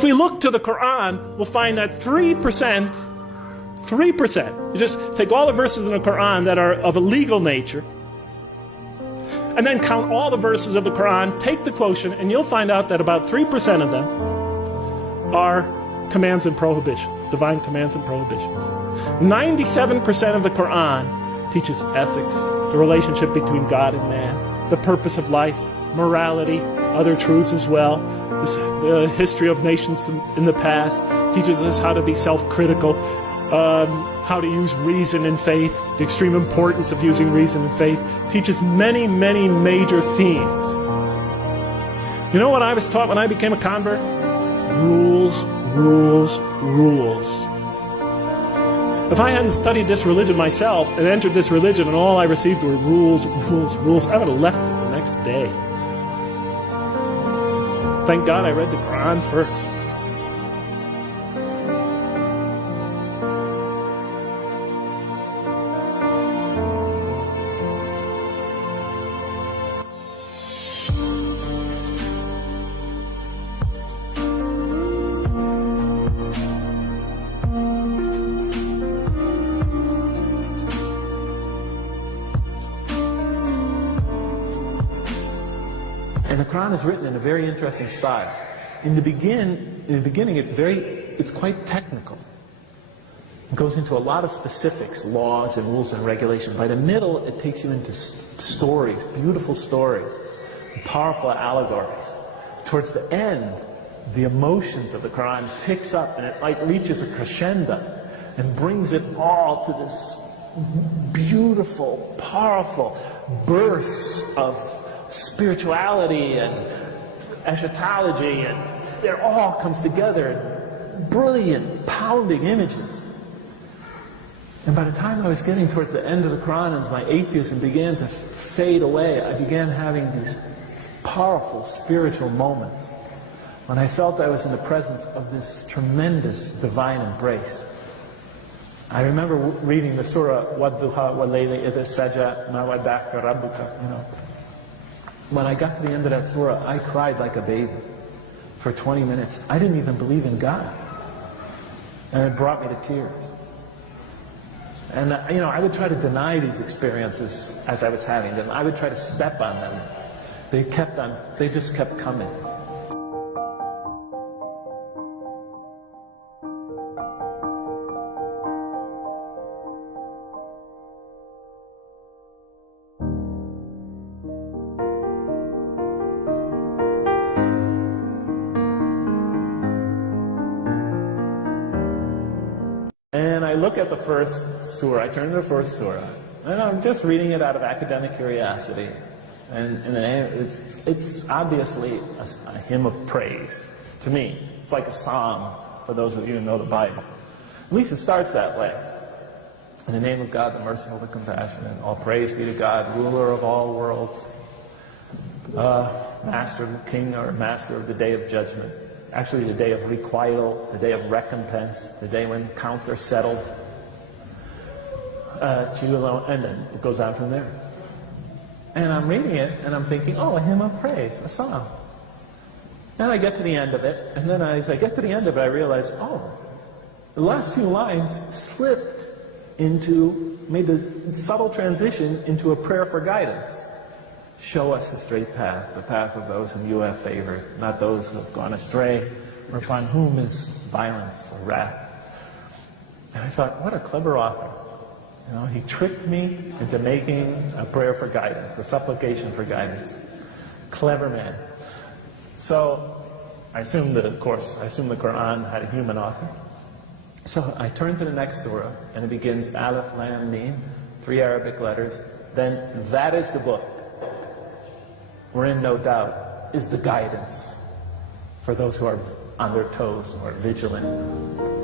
If we look to the Quran, we'll find that 3%, you just take all the verses in the Quran that are of a legal nature, and then count all the verses of the Quran, take the quotient, and you'll find out that about 3% of them are commands and prohibitions, divine commands and prohibitions. 97% of the Quran teaches ethics, the relationship between God and man, the purpose of life, morality, other truths as well. The history of nations in the past teaches us how to be self-critical, how to use reason and faith, the extreme importance of using reason and faith, teaches many, many major themes. You know what I was taught when I became a convert? Rules, rules, rules. If I hadn't studied this religion myself and entered this religion and all I received were rules, rules, rules, I would have left it the next day. Thank God I read the Quran first. And the Quran is written in a very interesting style. In the beginning, it's quite technical. It goes into a lot of specifics, laws and rules and regulations. By the middle, it takes you into stories, beautiful stories, powerful allegories. Towards the end, the emotions of the Quran picks up and it like reaches a crescendo and brings it all to this beautiful, powerful bursts of spirituality and eschatology, and it all comes together in brilliant, pounding images. And by the time I was getting towards the end of the Quran, as my atheism began to fade away, I began having these powerful spiritual moments when I felt I was in the presence of this tremendous divine embrace. I remember reading the surah, وَالضُّحَى وَاللَّيْلِ إِذَا سَجَى مَا وَدَّعَكَ رَبُّكَ, you know. When I got to the end of that surah, I cried like a baby for 20 minutes. I didn't even believe in God. And it brought me to tears. And you know, I would try to deny these experiences as I was having them. I would try to step on them. They just kept coming. And I look at the first surah, I turn to the first surah, and I'm just reading it out of academic curiosity. And it's obviously a hymn of praise to me. It's like a psalm for those of you who know the Bible. At least it starts that way. In the name of God, the merciful, the compassionate, all praise be to God, ruler of all worlds, master of the king or master of the day of judgment. Actually, the day of requital, the day of recompense, the day when accounts are settled. To you alone, and then it goes on from there. And I'm reading it, and I'm thinking, oh, a hymn of praise, a psalm. And I get to the end of it, and then as I get to the end of it, I realize, oh, the last few lines slipped made a subtle transition into a prayer for guidance. Show us the straight path, the path of those whom you have favored, not those who have gone astray, or upon whom is violence or wrath. And I thought, what a clever author. You know, he tricked me into making a prayer for guidance, a supplication for guidance. Clever man. So I assumed that, of course, the Quran had a human author. So I turn to the next surah, and it begins Alif, Lam, Mim, 3 Arabic letters. Then that is the book, wherein, no doubt, is the guidance for those who are on their toes or vigilant.